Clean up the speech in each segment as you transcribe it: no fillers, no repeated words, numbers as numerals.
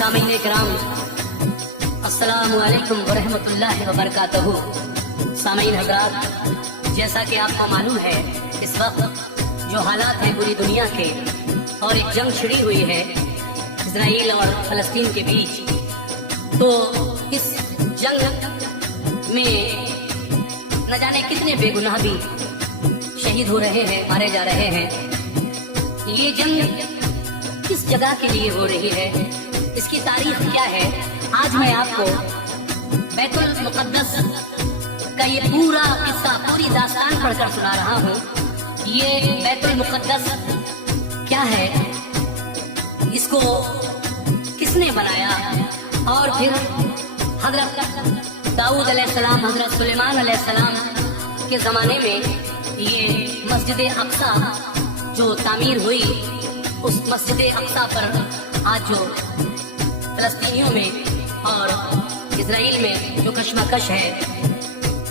सामीन किराम, अस्सलामु अलैकुम व रहमतुल्लाहि व बरकातहू। सामीन हज़रात, जैसा कि आपको मालूम है इस वक्त जो हालात हैं पूरी दुनिया के और एक जंग छिड़ी हुई है इजराइल और फलस्तीन के बीच, तो इस जंग में न जाने कितने बेगुनाह भी शहीद हो रहे हैं, मारे जा रहे हैं। ये जंग किस जगह के लिए हो रही है, इसकी तारीख क्या है, आज मैं आपको बैतुल मुक़द्दस का ये पूरा किस्सा, पूरी दास्तान पढ़कर सुना रहा हूँ। ये बैतुल मुक़द्दस क्या है, इसको किसने बनाया, और फिर हज़रत दाऊद अलैहिस्सलाम, हज़रत सुलेमान अलैहिस्सलाम के ज़माने में ये मस्जिद अक्सा जो तामीर हुई, उस मस्जिद अक्सा पर आज जो फलस्तीनियों में और इजराइल में जो कशमकश है,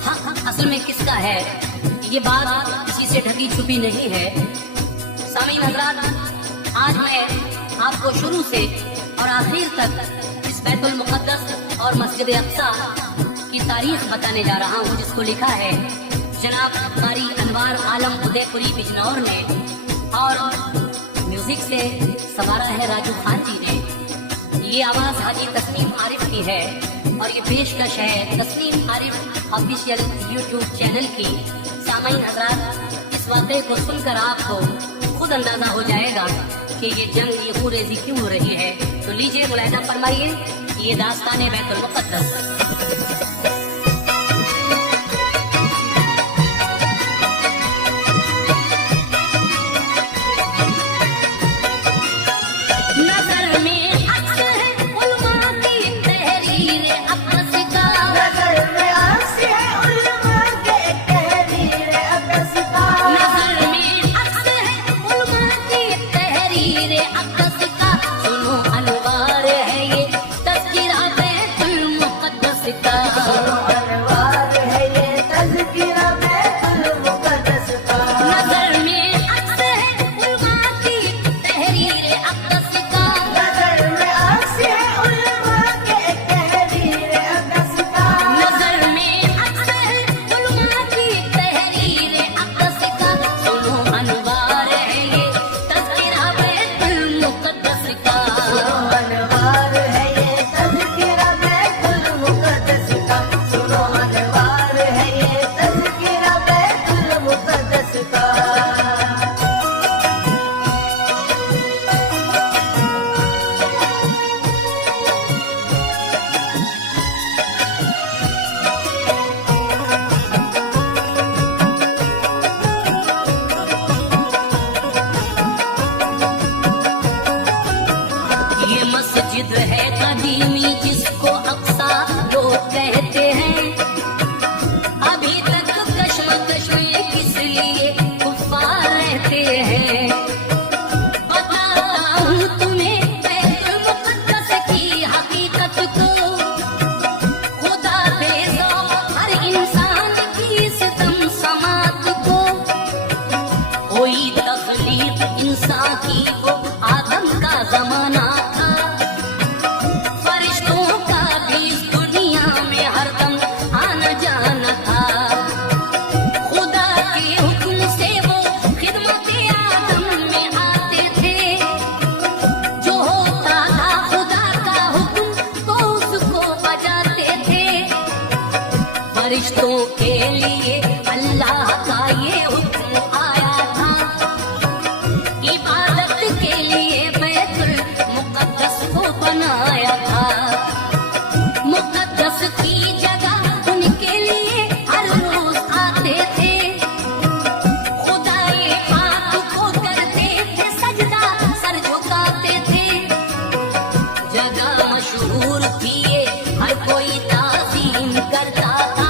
हाँ असल में किसका है, ये बात किसी से ढकी छुपी नहीं है। सामीन हज़रात, आज मैं आपको शुरू से और आखिर तक इस बैतुल मुक़द्दस और मस्जिद अक्सा की तारीख बताने जा रहा हूँ, जिसको लिखा है जनाब कारी अनवार आलम उदयपुरी बिजनौर ने, और म्यूजिक से संवारा है राजू खान जी ने। ये आवाज हाजी तस्नीम आरिफ की है और ये पेशकश है Tasneem Arif official YouTube channel की। सामीन हज़रात, इस वाक़े को सुनकर आपको खुद अंदाजा हो जाएगा कि ये जंग, ये खुरेज़ी क्यों हो रही है। तो लीजिए मुलाहिज़ा फरमाइए, ये दास्तान बैतुल मुक़द्दस। फरिश्तों के लिए अल्लाह का ये हुक्म आया था, इबादत के लिए बैतुल मुक़द्दस को बनाया था। मुक़द्दस की जगह उनके लिए हर रोज आते थे, खुदाए पाक को करते थे सजदा, सर झुकाते थे। जगह मशहूर थी, हर कोई ताज़ीम करता था।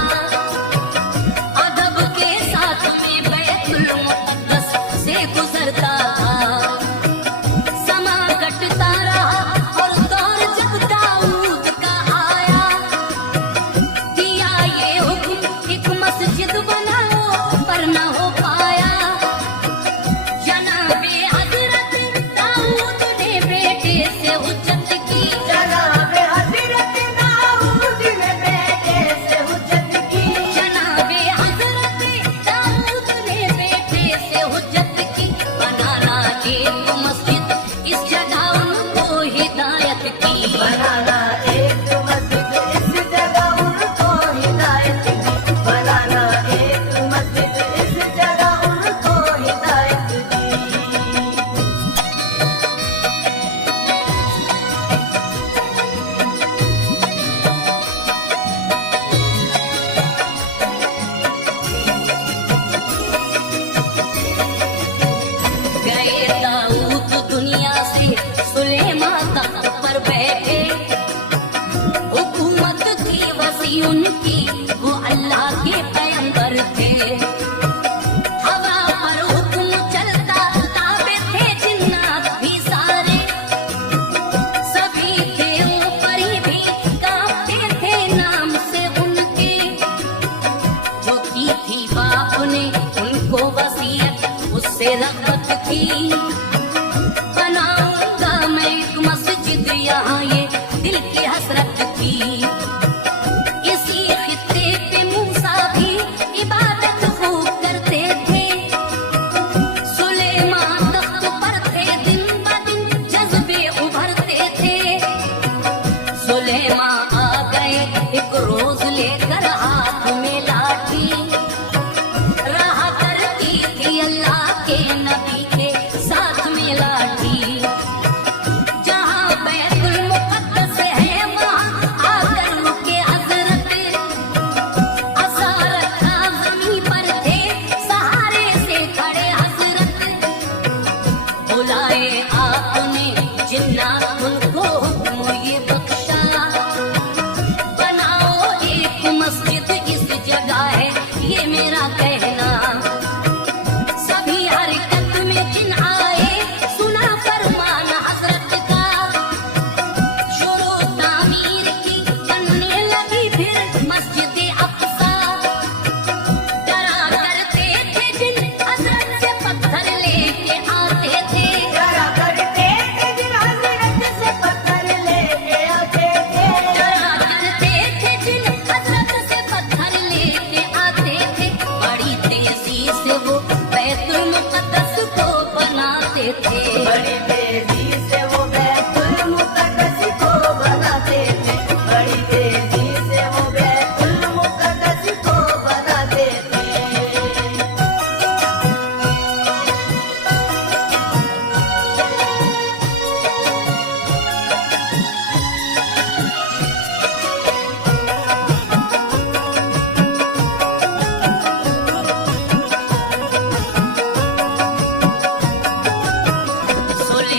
दाऊद दुनिया से सुलेमान तख्त पर बैठे, हुकूमत थी वसी उनकी, वो अल्लाह के पैगंबर थे। हवा पर हुक्म चलता, ताबे थे जिन्नात भी सारे, सभी थे ऊपरी भी कांपते थे नाम से उनके। जो की थी बाप ने उनको वसीयत, उससे रग़बत थी, बनाऊंगा मैं एक मस्जिद यहाँ, ये दिल की हसरत थी। इसी खित्ते पे मूसा भी इबादत खूब करते थे, सुलेमान तख्त पर थे, दिन ब दिन जज्बे उभरते थे। सुलेमान आ गए एक रोज लेकर हाथ में लाठी, रहा करती थी अल्लाह के नबी के साथ में लाठी। जहाँ बैतुल मुक़द्दस है वहाँ आकर रुके हज़रत, असा रखा ज़मीं पर थे, सहारे से खड़े हज़रत। बुलाए आपने जिन्नात उनको हुक्म ये बख्शा, बनाओ एक मस्जिद इस जगह है ये मेरा कहना। सभी हरकत में जिन आए, सुना फरमान हज़रत का, शुरू तामीर की बनने लगी फिर मस्जिद अक़सा। डरा करते थे जिन हज़रत से पत्थर लेके आते थे, डरा करते थे जिन हज़रत से पत्थर लेके आते थे। डरा करते थे जिन हज़रत से पत्थर लेके आते थे। बड़ी तेजी से वो बैतुल मुक़द्दस को बनाते थे। बड़ी तेजी से वो बैतुल मुक़द्दस को बनाते थे, बड़ी तेजी से वो बैतुल मुक़द्दस को बनाते थे। सुलेमान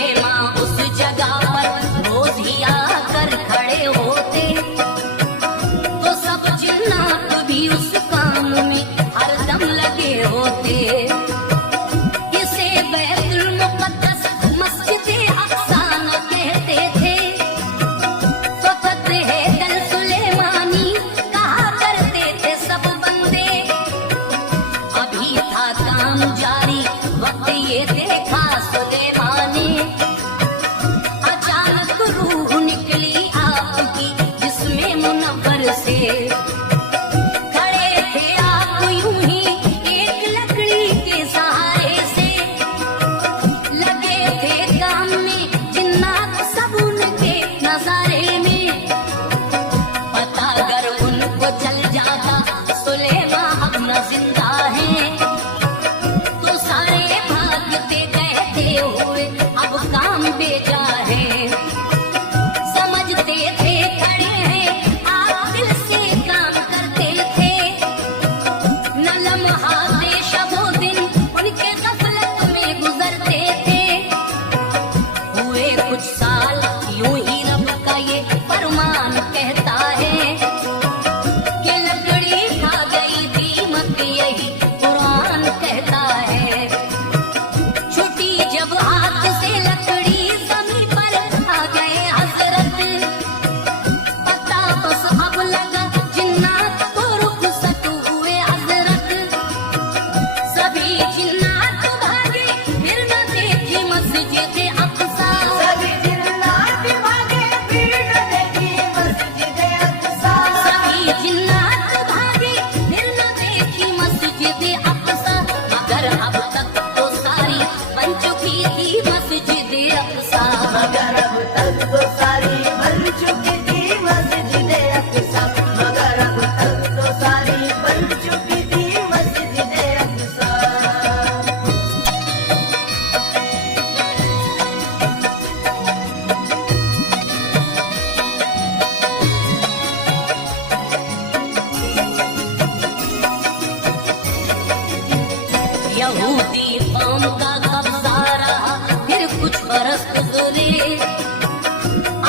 बरस गुजरे,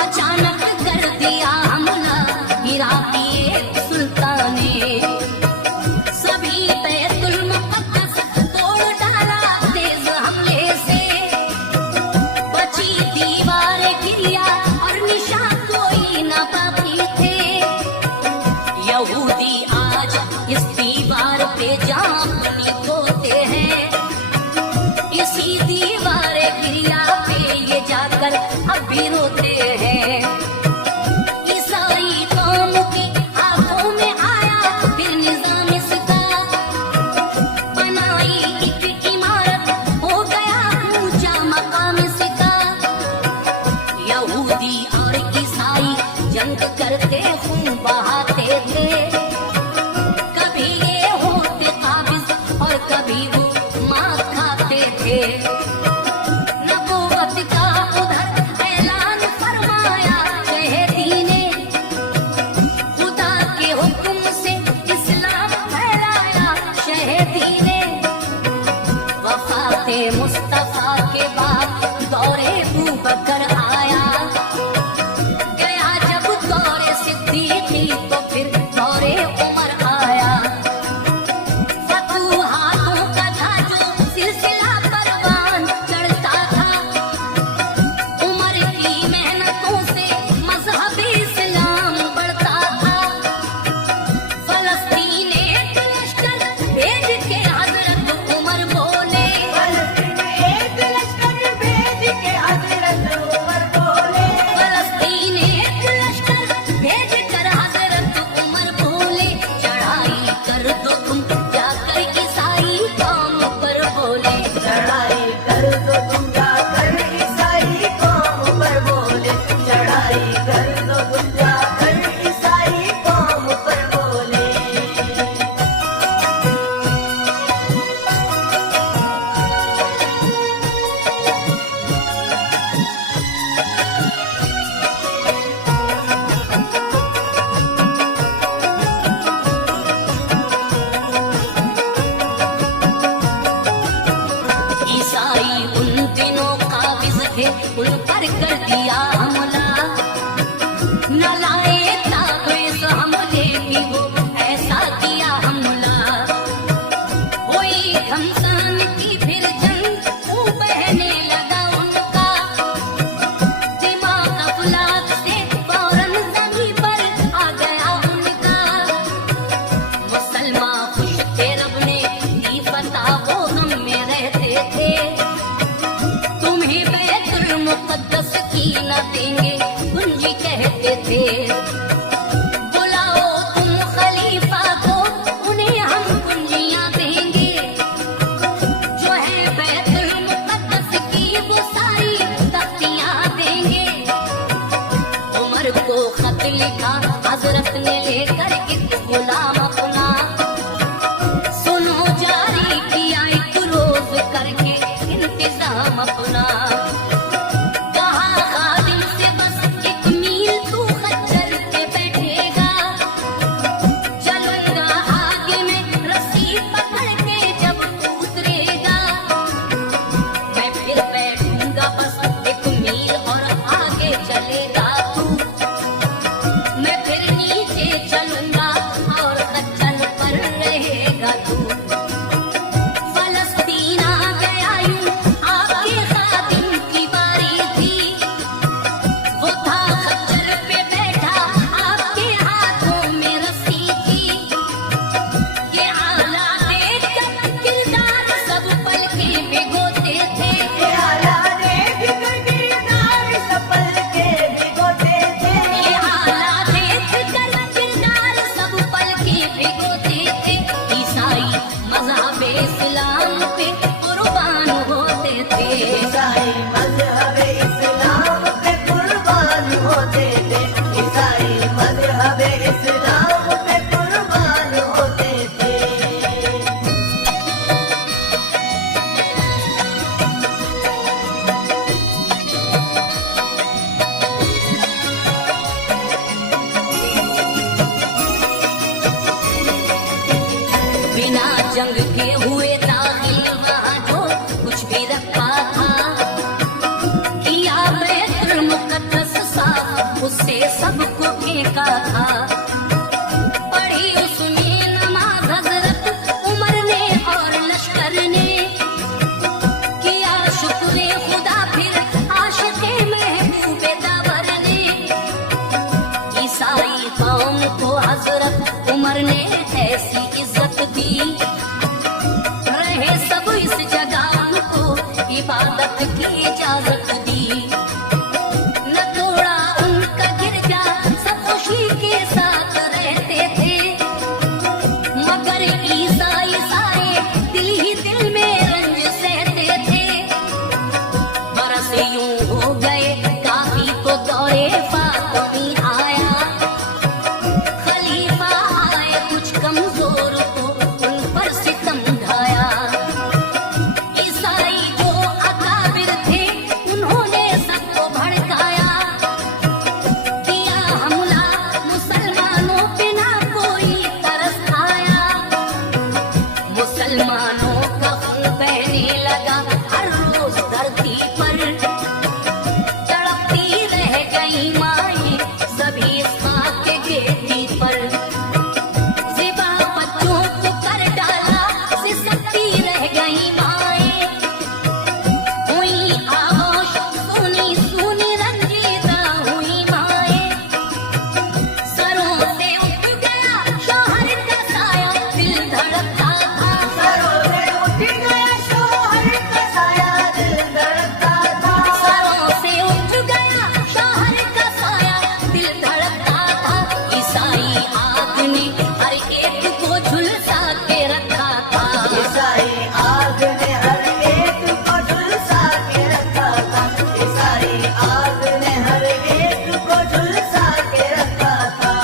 अचानक कर दिया हमला इराकी एक सुल्तान ने। सभी बैतुल मुक़द्दस तोड़ डाला तेज हमले से, बची दीवारें गिरिया और निशान कोई न बाकी थे। यहूदी आज इस दीवार पे जान बोते हैं, इसी दीवार गिरिया पे ये जाकर अब भी रोते हैं। ईसाई कौम की आंखों में आया फिर निजाम इसका, बनाई एक इमारत हो गया ऊंचा मकाम इसका। यहूदी और ईसाई जंग करते खून बहाते थे, कभी ये होते काबिज और कभी वो मार खाते थे। नबूवत का उधर ऐलान फरमाया शहीदी ने, खुदा के हुक्म से इस्लाम फैलाया शहीदी ने। वफाते मुस्तफा के बाद दौरे अबू बकर आया, गया जब दौरे सिद्दीकी तो फिर दौरे उमर आया। फतूहातों का था जो सिलसिला परवान चढ़ता था, उमर की मेहनतों से मजहब इस्लाम बढ़ता था। फलस्तीन एक लश्कर भेज के हजरत उमर बोले, फलस्तीन एक लश्कर भेज के हजरत उमर बोले, फलस्तीन एक लश्कर भेज कर हजरत उमर बोले, चढ़ाई कर दो तुम जाकर ईसाई कौम पर बोले। चढ़ाई कर दो तुम जाकर ईसाई कौम पर बोले, चढ़ाई कर दो तुम जाकर ईसाई कौम पर बोले। ईसाई उन दिनों काबिज थे, उन पर कर दिया हमला, न लाए ताब इस हमले की वो ऐसा किया हमला। हुई घमसान की फिर जंग, मुंह बहने लगा उनका, दिमाग अफलाक से फौरन जमीन पर आ गया उनका। मुसलमान खुश थे रब ने दी फतह, वो गम में रहते थे, तुम्हें बैतुल मुक़द्दस की न देंगे कुंजी कहते थे। बुलाओ तुम खलीफा को, उन्हें हम कुंजियां देंगे, जो है बैतुल मुक़द्दस की वो सारी तख्तियां देंगे। उमर को खत लिखा हजरत ने लेकर एक गुलाम अपना, सुनो जारी किया एक रोज करके इंतजाम अपना। कहा खादिम से बस एक मील तू खच्चर पे बैठेगा, चलूंगा आगे में रस्सी पकड़ के जब तू उतरेगा। मैं फिर बैठूंगा बस एक मील और आगे चलेगा तू, मैं फिर नीचे चलूंगा और खच्चर पर रहेगा तू। फलस्तीन आ गया यूं आपके खादिम की बारी थी, वो था खच्चर पे बैठा आपके हाथों में रस्सी थी। ये आला देखकर किरदार सब पलके भिगोते थे, ये आला देख फेंका था। पढ़ी उसमें नमाज हजरत उमर ने और लश्कर ने, किया शुक्र खुदा फिर आशिक़े महबूबे दावर ने। ईसाई कौम को हजरत उमर ने ऐसी इज्जत दी, रहे सब इस जगह उनको इबादत की इजाजत दी। न तोड़ा उनका गिरजा, सब खुशी के साथ रहते थे, मगर ईसाई सारे दिल ही दिल में रंज सहते थे। बरस यूं हो गए काफी को दौरे फातिमी आया, खलीफा आए कुछ कमजोर को उन पर सितम ढाया। ईसाई जो अकाबिर थे उन्होंने सबको भड़काया, किया हमला मुसलमानों पे ना कोई तरस आया। मुसलमानों का खून बहने लगा हर रोज धरती पर, तड़पती रह गई माएं सभी साथ के गेटी पर। ज़िबा बच्चों को कर डाला, सिसकती रह गई माएं, हुई आगोश सुनी सुनी रंजीदा हुई माएं। सरों से उठ गया शौहर का साया, दिल धड़कता था। सरों से उठ गया शौहर का साया, दिल धड़कता था। सरों से उठ गया शौहर का साया, दिल धड़कता था। ईसाई आग ने हर एक को झुलसा के रखा था। ईसाई आग ने हर एक को झुलसा के रखा था। ईसाई आग ने हर एक को झुलसा के रखा था।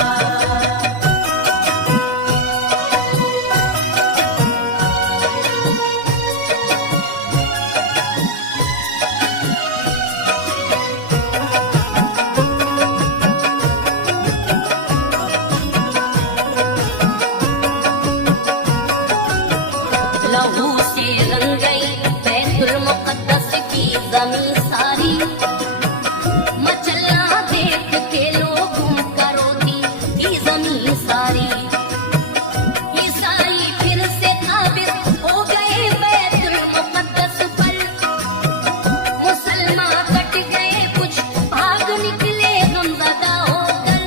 लहू से रंग गई बैतुल मुक़द्दस की ज़मीं सारी, मचलना देख के लोगों का रोती थी ज़मीं सारी। ईसाई फिर से काबिज़ हो गए बैतुल मुक़द्दस पर, मुसलमान कट गए कुछ भाग निकले गमज़दा होकर।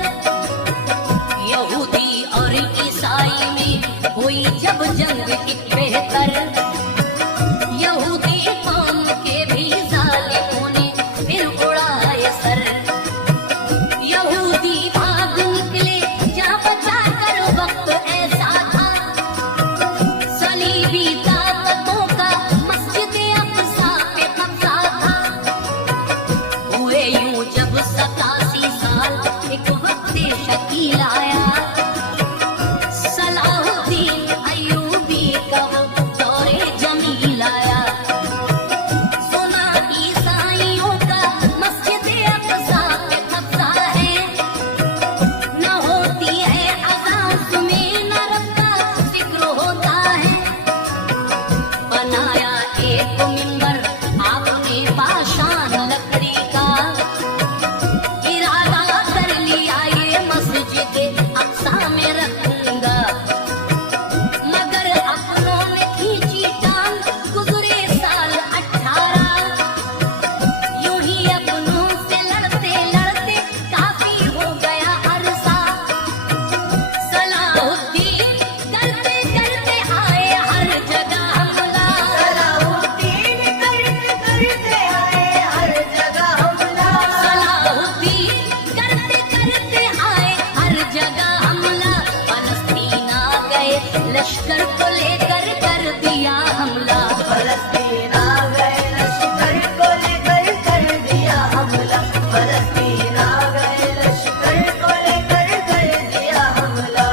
यहूदी और ईसाई में हुई जब जंग एक बेहतर, यहूदी कौम के भी जालिमों ने फिर उड़ाए सर। यहूदी भाग निकले जा बचा कर वक्त ऐसा था, सलीबी ताकतों का मस्जिद अक़सा पे कब्जा था। हुए यूं जब 87 साल एक वक्त शकील आया, सलाहुद्दीन अय्यूबी का वो दौरे जमील आया। सुना ईसाइयों का मस्जिद अक़सा पे कब्जा है, न होती है अज़ान तुम्हें न रब का जिक्र होता है। बनाया एक मिंबर आपने पाषाण लकड़ी का, इरादा कर लिया ये मस्जिद अक़सा में रखूंगा। मगर अपनों ने खींची टांग गुज़रे साल 18, यूं ही अपनों से लड़ते लड़ते काफी हो गया अरसा। सलाहुद्दीन करते करते आए हर जगह हमला, सलाहुद्दीन करते करते आए हर जगह हमला। सलाहुद्दीन करते करते आए हर जगह हमला। फलस्तीन आ गए लश्कर को लेकर कर दिया हमला। फलस्तीन आ गए लश्कर को लेकर कर दिया हमला। फलस्तीन आ गए लश्कर को लेकर कर दिया हमला।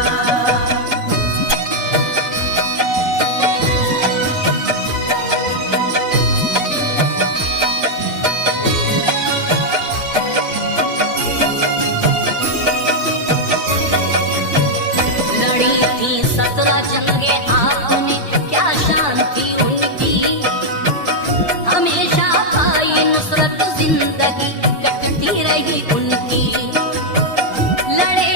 लड़ी थी 17 जंगे आपने, क्या शान थी उनकी। हमेशा पाई नुसरत जिंदगी कटती रही उनकी। लड़े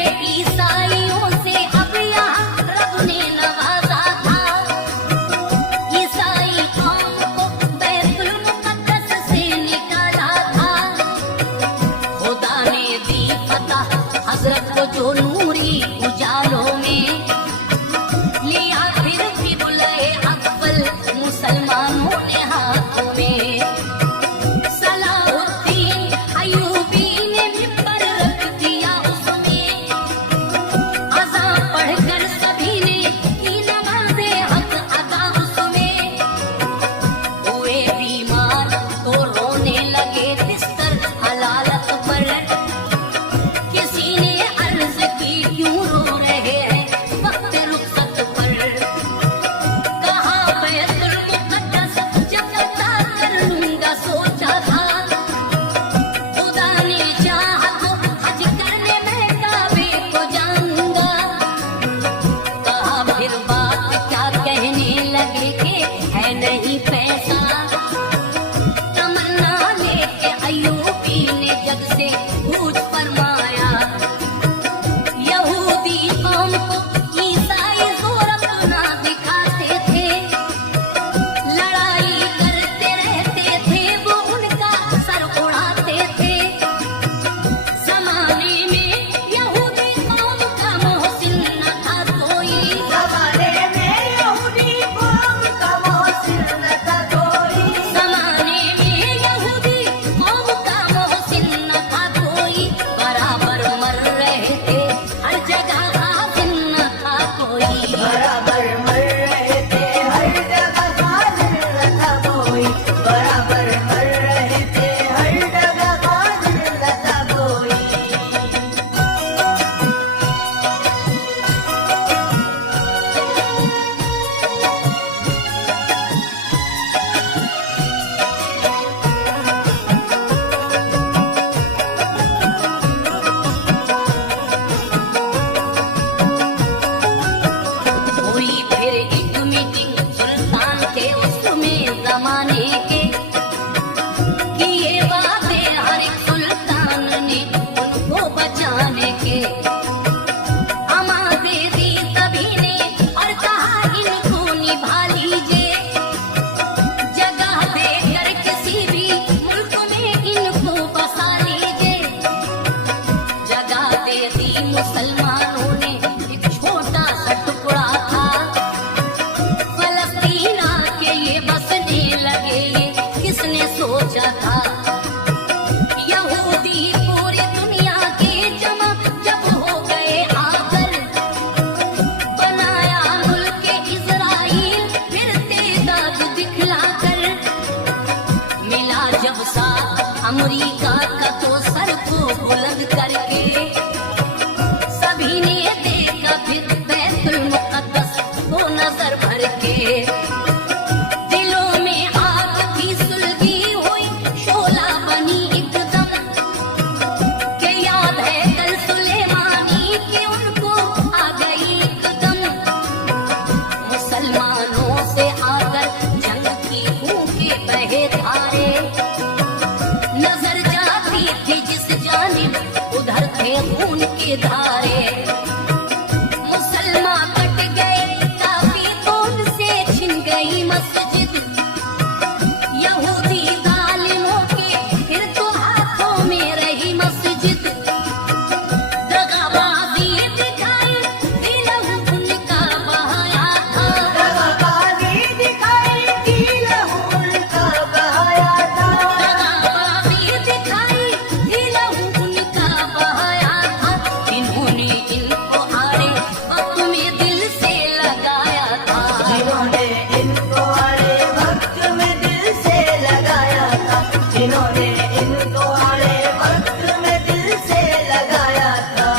अमरीका का तो सर को बुलंद करके सभी ने देखा फिर बैतुल मुक़द्दस को नजर भर के। दिलों में आग की सुलगी हुई, शोला बनी एकदम, के याद है कल सुलेमानी की उनको आ गई एकदम। मुसलमानों से आकर जंग की फूंके बहे धारे, नजर जाती थी जिस जानिब उधर थे खून के धारे। मुसलमान कट गए काफी, खून से छिन गई मस्जिद, यहूदी जालिमों के फिर तो हाथों में रही मस्जिद। दगाबाजी दिखाई थी, लहू उनका बहाया था। दगाबाजी दिखाई थी, लहू उनका बहाया था। दगाबाजी दिखाई थी, लहू उनका बहाया था। इन्होंने इनको आड़े वक्त में दिल से लगाया था। जिन्होंने इनको आड़े वक्त में दिल से लगाया था। जिन्होंने इनको आड़े वक्त में दिल से लगाया था।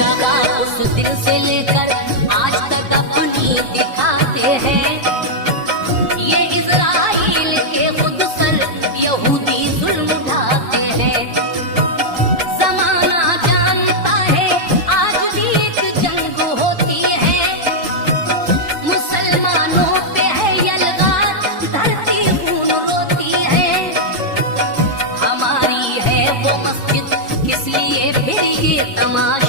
दगा उस दिन से लेकर आज तक अपनी दिखाते हैं। ये इजराइल के खुद सर यहूदी जुल्म उठाते हैं। जमाना जानता है आज भी एक जंग होती है। मुसलमानों पे है यलगार, धरती खून रोती है। हमारी है वो मस्जिद, किस लिए फिर ये तमाशा।